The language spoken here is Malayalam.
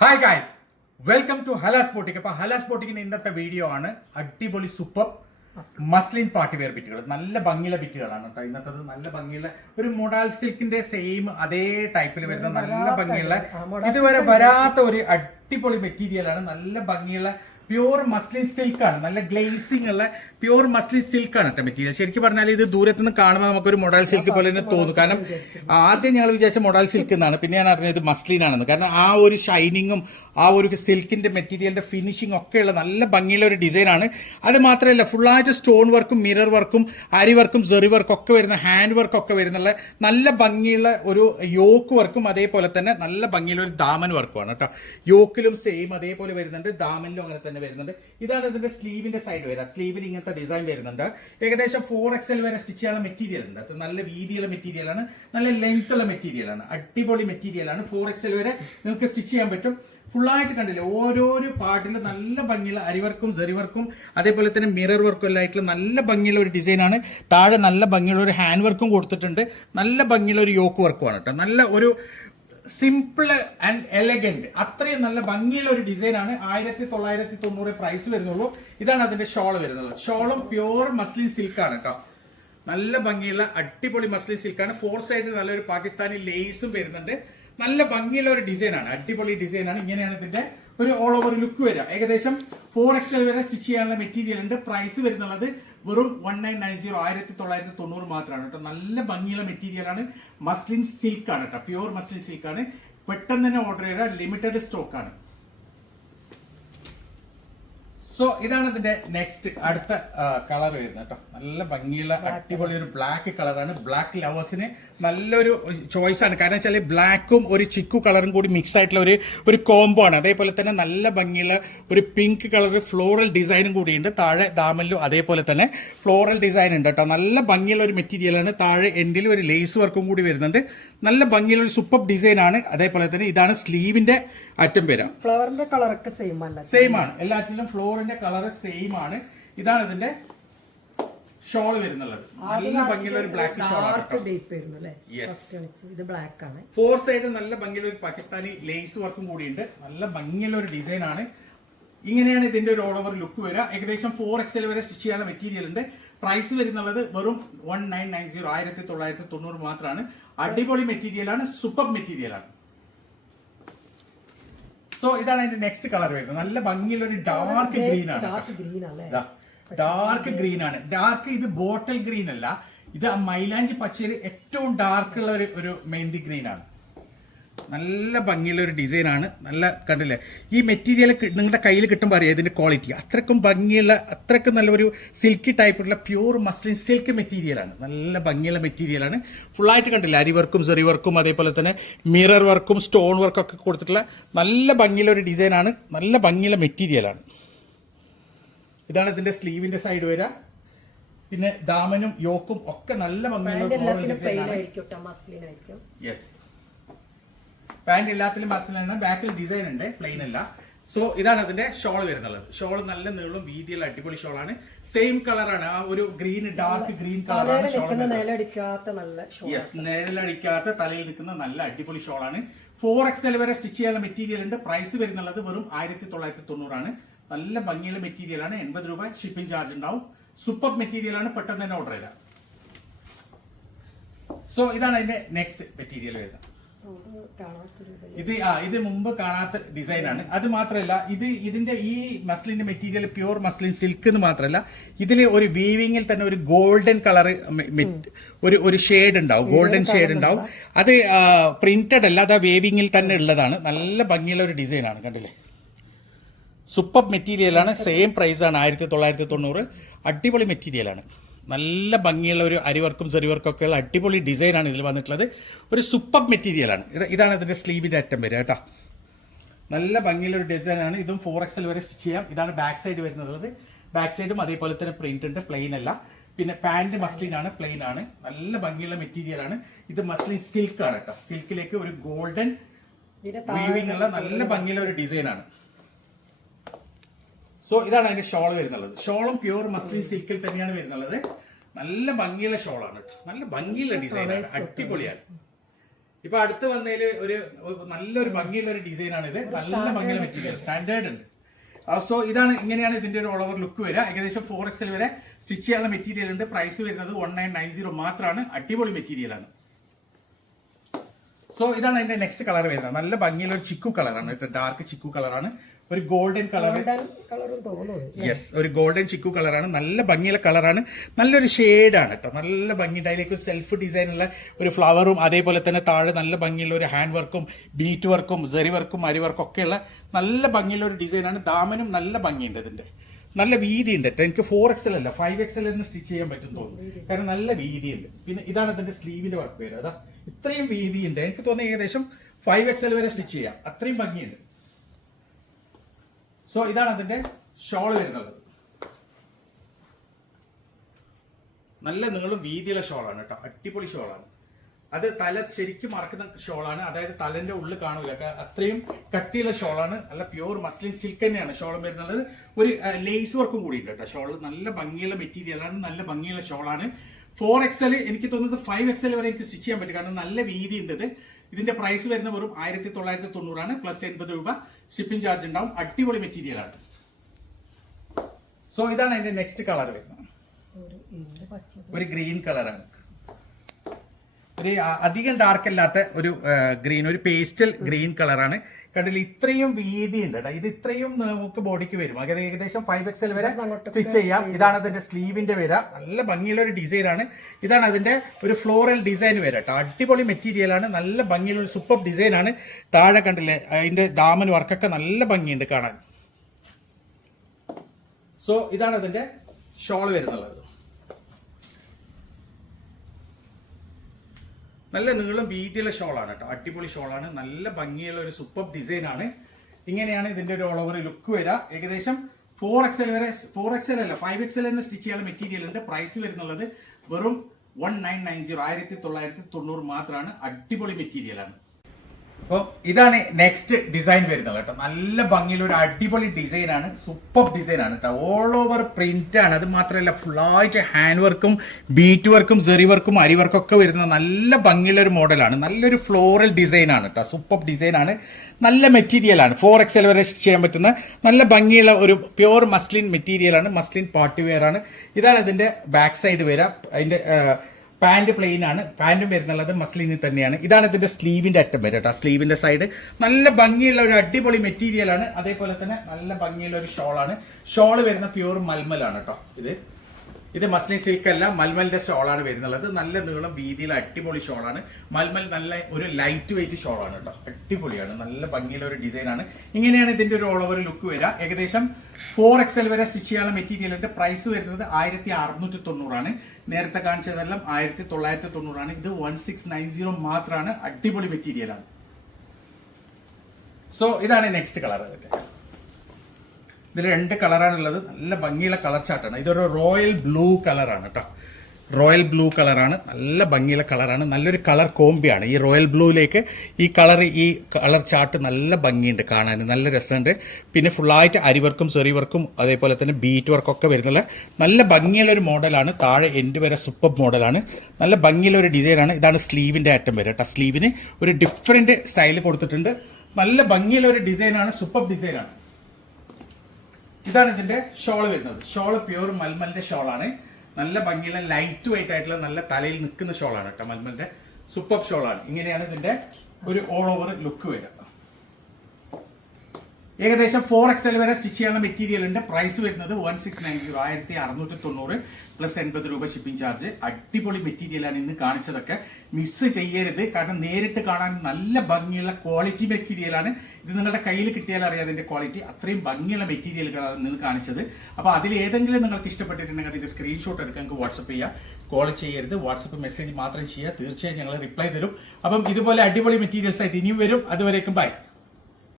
Hi guys welcome to Hala Sportic അപ്പൊ ഹല സ്പോർട്ടിക്കിന് ഇന്നത്തെ വീഡിയോ ആണ് അടിപൊളി സൂപ്പർ മസ്ലിൻ പാർട്ടി വെയർ ബിറ്റുകൾ നല്ല ഭംഗിയുള്ള ബിറ്റുകളാണ് കേട്ടോ ഇന്നത്തത്. നല്ല ഭംഗിയുള്ള ഒരു മൊഡാൽ സിൽക്കിന്റെ സെയിം അതേ ടൈപ്പിൽ വരുന്ന നല്ല ഭംഗിയുള്ള ഇതുവരെ വരാത്ത ഒരു അടിപൊളി മെറ്റീരിയൽ ആണ് നല്ല ഭംഗിയുള്ള പ്യൂർ മസ്ലി സിൽക്കാണ് നല്ല ഗ്ലേസിംഗ് ഉള്ള പ്യൂർ മസ്ലി സിൽക്കാണ് കേട്ടോ മെറ്റീരിയൽ. ശരിക്കും പറഞ്ഞാൽ ഇത് ദൂരത്ത് നിന്ന് കാണുമ്പോൾ നമുക്കൊരു മൊഡാൽ സിൽക്ക് പോലെ തന്നെ തോന്നും. കാരണം ആദ്യം ഞങ്ങൾ വിചാരിച്ച മൊഡാൽ സിൽക്ക് എന്നാണ്. പിന്നെയാണ് അറിഞ്ഞത് മസ്ലിൻ ആണെന്ന്. കാരണം ആ ഒരു ഷൈനിങ്ങും ആ ഒരു സിൽക്കിന്റെ മെറ്റീരിയലിന്റെ ഫിനിഷിംഗ് ഒക്കെയുള്ള നല്ല ഭംഗിയുള്ള ഒരു ഡിസൈൻ ആണ്. അത് മാത്രമല്ല ഫുള്ളായിട്ട് സ്റ്റോൺ വർക്കും മിറർ വർക്കും അരി വർക്കും സെറി വർക്കും ഒക്കെ വരുന്ന ഹാൻഡ് വർക്ക് ഒക്കെ വരുന്നുള്ള നല്ല ഭംഗിയുള്ള ഒരു യോക്ക് വർക്കും അതേപോലെ തന്നെ നല്ല ഭംഗിയുള്ള ഒരു ദാമൻ വർക്കുമാണ് കേട്ടോ. യോക്കിലും സെയിം അതേപോലെ വരുന്നുണ്ട്. ദാമനിലും അങ്ങനെ തന്നെ വരുന്നുണ്ട്. ഇതാണ് ഇതിന്റെ സ്ലീവിന്റെ സൈഡ് വരിക. സ്ലീവിൽ ഇങ്ങനത്തെ ഡിസൈൻ വരുന്നുണ്ട്. ഏകദേശം ഫോർ എക്സൽ വരെ സ്റ്റിച്ച് ചെയ്യാനുള്ള മെറ്റീരിയൽ ഉണ്ട്. അത് നല്ല വീതിയുള്ള മെറ്റീരിയലാണ് നല്ല ലെങ്ത് ഉള്ള മെറ്റീരിയലാണ് അടിപൊളി മെറ്റീരിയലാണ് ഫോർ എക്സൽ വരെ നിങ്ങൾക്ക് സ്റ്റിച്ച് ചെയ്യാൻ പറ്റും. ഫുള്ളായിട്ട് കണ്ടില്ലേ? ഓരോരോ പാട്ടിൽ നല്ല ഭംഗിയുള്ള അരിവർക്കും സെറിവർക്കും അതേപോലെ തന്നെ മിറർ വർക്കും എല്ലാം ആയിട്ടുള്ള നല്ല ഭംഗിയുള്ള ഒരു ഡിസൈനാണ് താഴെ നല്ല ഭംഗിയുള്ള ഒരു ഹാൻഡ് വർക്കും കൊടുത്തിട്ടുണ്ട്. നല്ല ഭംഗിയുള്ള ഒരു യോക്ക് വർക്കുമാണ് കേട്ടോ നല്ല ഒരു സിമ്പിൾ ആൻഡ് എലഗന്റ് അത്രയും നല്ല ഭംഗിയുള്ള ഒരു ഡിസൈനാണ്. ആയിരത്തി തൊള്ളായിരത്തി തൊണ്ണൂറ് പ്രൈസ് വരുന്നുള്ളൂ. ഇതാണ് അതിന്റെ ഷോൾ വരുന്നത്. ഷോളും പ്യുവർ മസ്ലിൻ സിൽക്കാണ് കേട്ടോ നല്ല ഭംഗിയുള്ള അടിപൊളി മസ്ലിൻ സിൽക്കാണ് ഫോർ സൈഡിൽ നല്ലൊരു പാകിസ്ഥാനി ലേസും വരുന്നുണ്ട്. നല്ല ഭംഗിയുള്ള ഒരു ഡിസൈനാണ് അടിപൊളി ഡിസൈനാണ് ഇങ്ങനെയാണ് ഇതിന്റെ ഒരു ഓൾ ഓവർ ലുക്ക് വരിക. ഏകദേശം ഫോർ എക്സ് വരെ സ്റ്റിച്ച് ചെയ്യാനുള്ള മെറ്റീരിയൽ ഉണ്ട്. പ്രൈസ് വരുന്നുള്ളത് വെറും വൺ നയൻ നയൻ സീറോ ആയിരത്തി തൊള്ളായിരത്തി തൊണ്ണൂറ് മാത്രമാണ് കേട്ടോ. നല്ല ഭംഗിയുള്ള മെറ്റീരിയലാണ് മസ്ലിൻ സിൽക്ക് ആണ് കേട്ടോ. പ്യുവർ മസ്ലിൻ സിൽക്ക് ആണ്. പെട്ടെന്ന് തന്നെ ഓർഡർ ചെയ്ത ലിമിറ്റഡ് സ്റ്റോക്ക് ആണ്. സോ ഇതാണ് ഇതിന്റെ നെക്സ്റ്റ് അടുത്ത കളർ വരുന്നത് കേട്ടോ. നല്ല ഭംഗിയുള്ള അടിപൊളി ഒരു ബ്ലാക്ക് കളറാണ് ബ്ലാക്ക് ലവേഴ്സിന് നല്ലൊരു ചോയ്സ് ആണ്. കാരണം വെച്ചാൽ ബ്ലാക്കും ഒരു ചിക്കു കളറും കൂടി മിക്സ് ആയിട്ടുള്ള ഒരു ഒരു കോംബോ ആണ്. അതേപോലെ തന്നെ നല്ല ഭംഗിയുള്ള ഒരു പിങ്ക് കളർ ഫ്ലോറൽ ഡിസൈനും കൂടിയുണ്ട്. താഴെ ദാമലിലും അതേപോലെ തന്നെ ഫ്ലോറൽ ഡിസൈൻ ഉണ്ട് കേട്ടോ. നല്ല ഭംഗിയുള്ള ഒരു മെറ്റീരിയൽ ആണ്. താഴെ എൻഡിൽ ഒരു ലേസ് വർക്കും കൂടി വരുന്നുണ്ട്. നല്ല ഭംഗിയുള്ള ഒരു സൂപ്പർ ഡിസൈൻ ആണ്. അതേപോലെ തന്നെ ഇതാണ് സ്ലീവിന്റെ അറ്റം വരാം ഫ്ലവറിന്റെ കളറൊക്കെ സെയിം അല്ല? സെയിം ആണ്. എല്ലാറ്റിലും ഫ്ലോറിന്റെ കളർ സെയിം ആണ്. ഇതാണ് ഇതിന്റെ ഷോൾ വരുന്നുള്ളത്. നല്ല ഭംഗിയുള്ള ഒരു ബ്ലാക്ക് ഷോൾ. ഇത് ബ്ലാക്ക് ആണ്. ഫോർ സൈഡ് നല്ല ഭംഗിയുള്ള ഒരു പാകിസ്ഥാനി ലേസ് വർക്കും കൂടിയുണ്ട്. നല്ല ഭംഗിയുള്ള ഒരു ഡിസൈൻ ആണ്. ഇങ്ങനെയാണ് ഇതിന്റെ ഒരു ഓൾ ഓവർ ലുക്ക് വരിക. ഏകദേശം ഫോർ എക്സൽ വരെ സ്റ്റിച്ച് ചെയ്യാനുള്ള മെറ്റീരിയൽ ഉണ്ട്. പ്രൈസ് വരുന്നുള്ളത് വെറും വൺ നയൻ നയൻ സീറോ ആയിരത്തി തൊള്ളായിരത്തി തൊണ്ണൂറ് മാത്രമാണ് അടിപൊളി മെറ്റീരിയലാണ് സൂപ്പർ മെറ്റീരിയൽ ആണ്. സോ ഇതാണ് അതിന്റെ നെക്സ്റ്റ് കളർ വരുന്നത്. നല്ല ഭംഗിയുള്ള ഒരു ഡാർക്ക് ഗ്രീൻ ആണ് ഡാർക്ക് ഗ്രീൻ അല്ലേ? ഡാർക്ക് ഗ്രീൻ ആണ്. ഡാർക്ക് ഇത് ബോട്ടൽ ഗ്രീൻ അല്ല. ഇത് ആ മൈലാഞ്ചി പച്ചയിൽ ഏറ്റവും ഡാർക്ക് ഉള്ള ഒരു ഒരു മെഹന്തി ഗ്രീൻ ആണ്. നല്ല ഭംഗിയുള്ള ഒരു ഡിസൈനാണ്. നല്ല കണ്ടില്ലേ? ഈ മെറ്റീരിയൽ നിങ്ങളുടെ കയ്യിൽ കിട്ടുമ്പോൾ അറിയാം ഇതിന്റെ ക്വാളിറ്റി അത്രക്കും ഭംഗിയുള്ള അത്രക്കും നല്ലൊരു സിൽക്കി ടൈപ്പുള്ള പ്യൂർ മസ്ലിൻ സിൽക്ക് മെറ്റീരിയലാണ് നല്ല ഭംഗിയുള്ള മെറ്റീരിയലാണ് ഫുള്ളായിട്ട് കണ്ടില്ല? അരി വർക്കും സെറി വർക്കും അതേപോലെ തന്നെ മിറർ വർക്കും സ്റ്റോൺ വർക്കും ഒക്കെ കൊടുത്തിട്ടുള്ള നല്ല ഭംഗിയുള്ള ഒരു ഡിസൈനാണ് നല്ല ഭംഗിയുള്ള മെറ്റീരിയലാണ് ഇതാണ് ഇതിന്റെ സ്ലീവിന്റെ സൈഡ് വരിക. പിന്നെ ദാമനും യോക്കും ഒക്കെ നല്ല ഭംഗിയുള്ള അതിന്റെ floral എല്ലാത്തിനും design പ്ലെയിൻ ആണ് ആയിരിക്കും കേട്ടോ മസ്ലിൻ ആയിരിക്കും യെസ് പാന്റ് എല്ലാത്തിലും ബസ്സിലാണ് ബാക്കിൽ ഡിസൈൻ ഉണ്ട്. പ്ലെയിൻ അല്ല. സോ ഇതാണ് അതിന്റെ ഷോൾ വരുന്നത്. ഷോൾ നല്ല നീളം വീതിയുള്ള അടിപൊളി ഷോൾ ആണ്. സെയിം കളറാണ് ആ ഒരു ഗ്രീൻ ഡാർക്ക് ഗ്രീൻ കളറാണ് ഷോൾ യെസ് നിഴലടിക്കാത്ത തലയിൽ നിൽക്കുന്ന നല്ല അടിപൊളി ഷോൾ ആണ്. ഫോർ എക്സൽ വരെ സ്റ്റിച്ച് ചെയ്യാനുള്ള മെറ്റീരിയൽ ഉണ്ട്. പ്രൈസ് വരുന്നുള്ളത് വെറും ആയിരത്തി തൊള്ളായിരത്തി തൊണ്ണൂറാണ് നല്ല ഭംഗിയുള്ള മെറ്റീരിയൽ ആണ്. എൺപത് രൂപ ഷിപ്പിംഗ് ചാർജ് ഉണ്ടാവും. സൂപ്പർ മെറ്റീരിയൽ ആണ്. പെട്ടെന്ന് തന്നെ ഓർഡർ ചെയ്താൽ സോ ഇതാണ് അതിന്റെ നെക്സ്റ്റ് മെറ്റീരിയൽ വരുന്നത്. ഇത്. ആ ഇത് മുമ്പ് കാണാത്ത ഡിസൈൻ ആണ് അത് മാത്രമല്ല ഇത് ഇതിന്റെ ഈ മസ്ലിന്റെ മെറ്റീരിയൽ പ്യൂർ മസ്ലിൻ സിൽക്ക് എന്ന് മാത്രമല്ല ഇതിൽ ഒരു വീവിങ്ങിൽ തന്നെ ഒരു ഗോൾഡൻ കളർ ഒരു ഒരു ഷെയ്ഡ് ഉണ്ടാവും ഗോൾഡൻ ഷെയ്ഡ് ഉണ്ടാവും. അത് പ്രിന്റഡ് അല്ല അത് വേവിങ്ങിൽ തന്നെ ഉള്ളതാണ്. നല്ല ഭംഗിയുള്ള ഒരു ഡിസൈൻ ആണ് കണ്ടില്ലേ സൂപ്പർ മെറ്റീരിയലാണ് സെയിം പ്രൈസ് ആണ് ആയിരത്തി തൊള്ളായിരത്തി തൊണ്ണൂറ്. അടിപൊളി മെറ്റീരിയലാണ് നല്ല ഭംഗിയുള്ള ഒരു അരിവർക്കും ഉള്ള അടിപൊളി ഡിസൈനാണ് ഇതിൽ വന്നിട്ടുള്ളത്. ഒരു സൂപ്പർ മെറ്റീരിയലാണ് ഇത് ഇതാണ് ഇതിന്റെ സ്ലീവിന്റെ അറ്റം വരിക കേട്ടോ. നല്ല ഭംഗിയുള്ള ഒരു ഡിസൈനാണ് ഇതും ഫോർ എക്സൽ വരെ സ്റ്റിച്ച് ചെയ്യാം. ഇതാണ് ബാക്ക് സൈഡ് വരുന്നത്. ബാക്ക് സൈഡും അതേപോലെ തന്നെ പ്രിന്റ് ഉണ്ട്. പ്ലെയിൻ അല്ല. പിന്നെ പാന്റ് മസ്ലിൻ ആണ്. പ്ലെയിൻ ആണ്. നല്ല ഭംഗിയുള്ള മെറ്റീരിയൽ ആണ്. ഇത് മസ്ലിൻ സിൽക്ക് ആണ് കേട്ടോ. സിൽക്കിലേക്ക് ഒരു ഗോൾഡൻ വീവിംഗ് ഉള്ള നല്ല ഭംഗിയുള്ള ഒരു ഡിസൈൻ ആണ്. സോ ഇതാണ് അതിന്റെ ഷോൾ വരുന്നുള്ളത്. ഷോളും പ്യൂർ മസ്ലി സിൽക്കിൽ തന്നെയാണ് വരുന്നുള്ളത്. നല്ല ഭംഗിയുള്ള ഷോളാണ് കേട്ടോ. നല്ല ഭംഗിയുള്ള ഡിസൈനാണ് അടിപൊളിയാണ്. ഇപ്പൊ അടുത്ത് വന്നതിൽ ഒരു നല്ലൊരു ഭംഗിയുള്ള ഒരു ഡിസൈനാണ് ആണ് ഇത് നല്ല ഭംഗിയുള്ള മെറ്റീരിയൽ സ്റ്റാൻഡേർഡ് ഉണ്ട്. സോ ഇതാണ് ഇങ്ങനെയാണ് ഇതിന്റെ ഒരു ഓൾ ഓവർ ലുക്ക് വരിക. ഏകദേശം ഫോർ എക്സൽ വരെ സ്റ്റിച്ച് ചെയ്യാനുള്ള മെറ്റീരിയൽ ഉണ്ട്. പ്രൈസ് വരുന്നത് വൺ നയൻ നയൻ സീറോ മാത്രമാണ് അടിപൊളി മെറ്റീരിയലാണ് സോ ഇതാണ് അതിന്റെ നെക്സ്റ്റ് കളർ വരുന്നത്. നല്ല ഭംഗിയുള്ള ഒരു ചിക്കു കളറാണ് ഡാർക്ക് ചിക്കു കളറാണ് ഒരു ഗോൾഡൻ കളർ യെസ് ഒരു ഗോൾഡൻ ചിക്കു കളറാണ് നല്ല ഭംഗിയുള്ള കളറാണ് നല്ലൊരു ഷെയ്ഡാണ് കേട്ടോ നല്ല ഭംഗിയുണ്ട്. അതിലേക്ക് ഒരു സെൽഫ് ഡിസൈനുള്ള ഒരു ഫ്ലവറും അതേപോലെ തന്നെ താഴെ നല്ല ഭംഗിയുള്ള ഒരു ഹാൻഡ് വർക്കും ബീറ്റ് വർക്കും സെറി വർക്കും അരി വർക്കും ഒക്കെയുള്ള നല്ല ഭംഗിയുള്ള ഒരു ഡിസൈനാണ് ദാമനും നല്ല ഭംഗിയുണ്ട് ഇതിന്റെ നല്ല വീതി ഉണ്ട് എനിക്ക് ഫോർ എക്സൽ അല്ല ഫൈവ് എക്സൽ എന്ന് സ്റ്റിച്ച് ചെയ്യാൻ പറ്റും തോന്നുന്നു. കാരണം നല്ല വീതിയുണ്ട്. പിന്നെ ഇതാണ് ഇതിന്റെ സ്ലീവിന്റെ വർക്ക് പേര് അതാ ഇത്രയും വീതിയുണ്ട്. എനിക്ക് തോന്നുന്നത് ഏകദേശം ഫൈവ് എക്സൽ വരെ സ്റ്റിച്ച് ചെയ്യാം. അത്രയും ഭംഗിയുണ്ട്. സോ ഇതാണ് അതിന്റെ ഷോൾ വരുന്നത്. നല്ല നീളം വീതിയുള്ള ഷോളാണ് കേട്ടോ. അടിപൊളി ഷോളാണ് അത് തല ശരിക്കും മറക്കുന്ന ഷോളാണ് അതായത് തലന്റെ ഉള്ളിൽ കാണൂല. അത്രയും കട്ടിയുള്ള ഷോളാണ് നല്ല പ്യൂർ മസ്ലിൻ സിൽക്ക് തന്നെയാണ് ഷോൾ വരുന്നത്. ഒരു ലേസ് വർക്കും കൂടി ഉണ്ട് കേട്ടോ. ഷോൾ നല്ല ഭംഗിയുള്ള മെറ്റീരിയലാണ് നല്ല ഭംഗിയുള്ള ഷോളാണ് ഫോർ എക്സൽ എനിക്ക് തോന്നുന്നത് ഫൈവ് എക്സൽ വരെ എനിക്ക് സ്റ്റിച്ച് ചെയ്യാൻ പറ്റും. കാരണം നല്ല വീതി ഉണ്ട് ഇതിന്റെ പ്രൈസ് വരുന്ന വെറും ആയിരത്തി തൊള്ളായിരത്തി തൊണ്ണൂറാണ് പ്ലസ് എൺപത് രൂപ ഷിപ്പിംഗ് ചാർജ് ഉണ്ടാവും. അടിപൊളി മെറ്റീരിയലാണ് സോ ഇതാണ് അതിന്റെ നെക്സ്റ്റ് കളർ വരുന്നത്. ഒരു ഗ്രീൻ കളറാണ് ഒരു അധികം ഡാർക്ക് അല്ലാത്ത ഒരു ഗ്രീൻ ഒരു പേസ്റ്റൽ ഗ്രീൻ കളറാണ് കണ്ടില്ല? ഇത്രയും വീതി ഉണ്ട് കേട്ടോ ഇത് ഇത്രയും നമുക്ക് ബോഡിക്ക് വരും. അത് ഏകദേശം ഫൈവ് എക്സൽ വരെ സ്റ്റിച്ച് ചെയ്യാം. ഇതാണ് അതിന്റെ സ്ലീവിന്റെ വര. നല്ല ഭംഗിയുള്ള ഒരു ഡിസൈൻ ആണ്. ഇതാണ് അതിന്റെ ഒരു ഫ്ലോറൽ ഡിസൈൻ വര കേട്ടോ. അടിപൊളി മെറ്റീരിയൽ ആണ്. നല്ല ഭംഗിയുള്ള ഒരു സൂപ്പർ ഡിസൈൻ ആണ്. താഴെ കണ്ടില്ലേ അതിന്റെ ദാമൻ വർക്കൊക്കെ നല്ല ഭംഗിയുണ്ട് കാണാൻ. സോ ഇതാണ് അതിന്റെ ഷോൾ വരുന്നുള്ളത് നല്ല നീളം വീതിയുള്ള ഷോളാണ് കേട്ടോ. അടിപൊളി ഷോളാണ്. നല്ല ഭംഗിയുള്ള ഒരു സൂപ്പർ ഡിസൈൻ ആണ്. ഇങ്ങനെയാണ് ഇതിന്റെ ഒരു ഓൾ ഓവർ ലുക്ക് വരിക. ഏകദേശം ഫോർ എക്സൽ വരെ ഫോർ എക്സൽ അല്ല ഫൈവ് എക്സൽ തന്നെ സ്റ്റിച്ച് ചെയ്യാനുള്ള മെറ്റീരിയൽ ഉണ്ട്. പ്രൈസ് വരുന്നുള്ളത് വെറും വൺ നയൻ നയൻ സീറോ ആയിരത്തി തൊള്ളായിരത്തി തൊണ്ണൂറ് മാത്രമാണ് അടിപൊളി മെറ്റീരിയൽ ആണ്. അപ്പോൾ ഇതാണ് നെക്സ്റ്റ് ഡിസൈൻ വരുന്നത് കേട്ടോ. നല്ല ഭംഗിയുള്ള ഒരു അടിപൊളി ഡിസൈൻ ആണ്. സൂപ്പർ ഡിസൈൻ ആണ് കേട്ടോ. ഓൾ ഓവർ പ്രിന്റ് ആണ്. അത് മാത്രമല്ല ഫുള്ളായിട്ട് ഹാൻഡ് വർക്കും ബീറ്റ് വർക്കും സെറി വർക്കും അരി വർക്കും ഒക്കെ വരുന്ന നല്ല ഭംഗിയുള്ള ഒരു മോഡലാണ് നല്ലൊരു ഫ്ലോറൽ ഡിസൈൻ ആണ് കേട്ടോ. സൂപ്പർ ഡിസൈൻ ആണ്. നല്ല മെറ്റീരിയൽ ആണ്. ഫോർ എക്സ് വരെ ചെയ്യാൻ പറ്റുന്ന നല്ല ഭംഗിയുള്ള ഒരു പ്യുവർ മസ്ലിൻ മെറ്റീരിയൽ ആണ്. മസ്ലിൻ പാർട്ടി വെയർ ആണ്. ഇതാണ് ഇതിന്റെ ബാക്ക് സൈഡ് വരാം. അതിന്റെ പാന്റ് പ്ലെയിൻ ആണ്. പാന്റും വരുന്നുള്ളത് മസ്ലിനിൽ തന്നെയാണ്. ഇതാണ് ഇതിന്റെ സ്ലീവിന്റെ അറ്റം വരെ കേട്ടോ. സ്ലീവിന്റെ സൈഡ് നല്ല ഭംഗിയുള്ള ഒരു അടിപൊളി മെറ്റീരിയൽ ആണ്. അതേപോലെ തന്നെ നല്ല ഭംഗിയുള്ള ഒരു ഷോളാണ് ഷോൾ വരുന്ന പ്യൂർ മൽമലാണ് കേട്ടോ ഇത്. ഇത് മസ്ലിൻ സിൽക്ക് അല്ല മൽമലിന്റെ ഷോളാണ് വരുന്നുള്ളത്. നല്ല നീളം വീതിയിൽ അടിപൊളി ഷോളാണ്. മൽമൽ നല്ല ഒരു ലൈറ്റ് വെയിറ്റ് ഷോളാണ് കേട്ടോ. അടിപൊളിയാണ്. നല്ല ഭംഗിയുള്ള ഒരു ഡിസൈൻ ആണ്. ഇങ്ങനെയാണ് ഇതിന്റെ ഒരു ഓൾ ഓവർ ലുക്ക് വരിക. ഏകദേശം ഫോർ എക്സൽ വരെ സ്റ്റിച്ച് ചെയ്യാനുള്ള മെറ്റീരിയലിന്റെ പ്രൈസ് വരുന്നത് ആയിരത്തി അറുന്നൂറ്റി തൊണ്ണൂറാണ് നേരത്തെ കാണിച്ചതെല്ലാം ആയിരത്തി തൊള്ളായിരത്തി തൊണ്ണൂറാണ് ഇത് വൺ സിക്സ് നയൻ സീറോ മാത്രമാണ് അടിപൊളി മെറ്റീരിയലാണ് സോ ഇതാണ് നെക്സ്റ്റ് കളർ അതിന്റെ ഇതിൽ രണ്ട് കളറാണ് ഉള്ളത് നല്ല ഭംഗിയുള്ള കളർ ചാർട്ടാണ്. ഇതൊരു റോയൽ ബ്ലൂ കളറാണ് കേട്ടോ റോയൽ ബ്ലൂ കളറാണ്. നല്ല ഭംഗിയുള്ള കളറാണ്. നല്ലൊരു കളർ കോമ്പിയാണ്. ഈ റോയൽ ബ്ലൂയിലേക്ക് ഈ കളർ ഈ കളർ ചാർട്ട് നല്ല ഭംഗിയുണ്ട് കാണാൻ. നല്ല രസമുണ്ട്. പിന്നെ ഫുള്ളായിട്ട് അരിവർക്കും സെറിവർക്കും അതേപോലെ തന്നെ ബീറ്റ് വർക്കൊക്കെ വരുന്നുള്ള നല്ല ഭംഗിയുള്ള ഒരു മോഡലാണ്. താഴെ എൻഡ് വരെ സൂപ്പർ മോഡലാണ്. നല്ല ഭംഗിയുള്ള ഒരു ഡിസൈനാണ്. ഇതാണ് സ്ലീവിന്റെ ഐറ്റം വരെ കേട്ടോ സ്ലീവിന് ഒരു ഡിഫറെന്റ് സ്റ്റൈൽ കൊടുത്തിട്ടുണ്ട്. നല്ല ഭംഗിയുള്ള ഒരു ഡിസൈനാണ് സൂപ്പർ ഡിസൈനാണ് ഇതാണ് ഇതിന്റെ ഷോൾ വരുന്നത്. ഷോൾ പ്യൂർ മൽമലിന്റെ ഷോളാണ്. നല്ല ഭംഗിയുള്ള ലൈറ്റ് വെയിറ്റ് ആയിട്ടുള്ള നല്ല തലയിൽ നിൽക്കുന്ന ഷോളാണ് കേട്ടോ മൽമലിന്റെ സൂപ്പർ ഷോളാണ്. ഇങ്ങനെയാണ് ഇതിന്റെ ഒരു ഓൾ ഓവർ ലുക്ക് വരിക. ഏകദേശം ഫോർ എക്സൽ വരെ സ്റ്റിച്ച് ചെയ്യുന്ന മെറ്റീരിയൽ ഉണ്ട്. പ്രൈസ് വരുന്നത് വൺ സിക്സ് നയൻ സീറോ ആയിരത്തി അറുന്നൂറ്റി തൊണ്ണൂറ് പ്ലസ് എൺപത് രൂപ ഷിപ്പിംഗ് ചാർജ് അടിപൊളി മെറ്റീരിയലാണ് ഇന്ന് കാണിച്ചതൊക്കെ. മിസ് ചെയ്യരുത്. കാരണം നേരിട്ട് കാണാൻ നല്ല ഭംഗിയുള്ള ക്വാളിറ്റി മെറ്റീരിയലാണ് ഇത് നിങ്ങളുടെ കയ്യിൽ കിട്ടിയാൽ അറിയാം അതിന്റെ ക്വാളിറ്റി അത്രയും ഭംഗിയുള്ള മെറ്റീരിയലുകളാണ് ഇന്ന് കാണിച്ചത്. അപ്പോൾ അതിൽ ഏതെങ്കിലും നിങ്ങൾക്ക് ഇഷ്ടപ്പെട്ടിട്ടുണ്ടെങ്കിൽ അതിന്റെ സ്ക്രീൻഷോട്ട് എടുക്കാൻ നിങ്ങൾക്ക് വാട്സപ്പ് ചെയ്യാം. കോൾ ചെയ്യരുത്. വാട്സപ്പ് മെസ്സേജ് മാത്രം ചെയ്യുക. തീർച്ചയായും ഞങ്ങൾ റിപ്ലൈ തരും. അപ്പം ഇതുപോലെ അടിപൊളി മെറ്റീരിയൽസ് ആയിട്ട് ഇനിയും വരും. അതുവരേക്കും ബൈ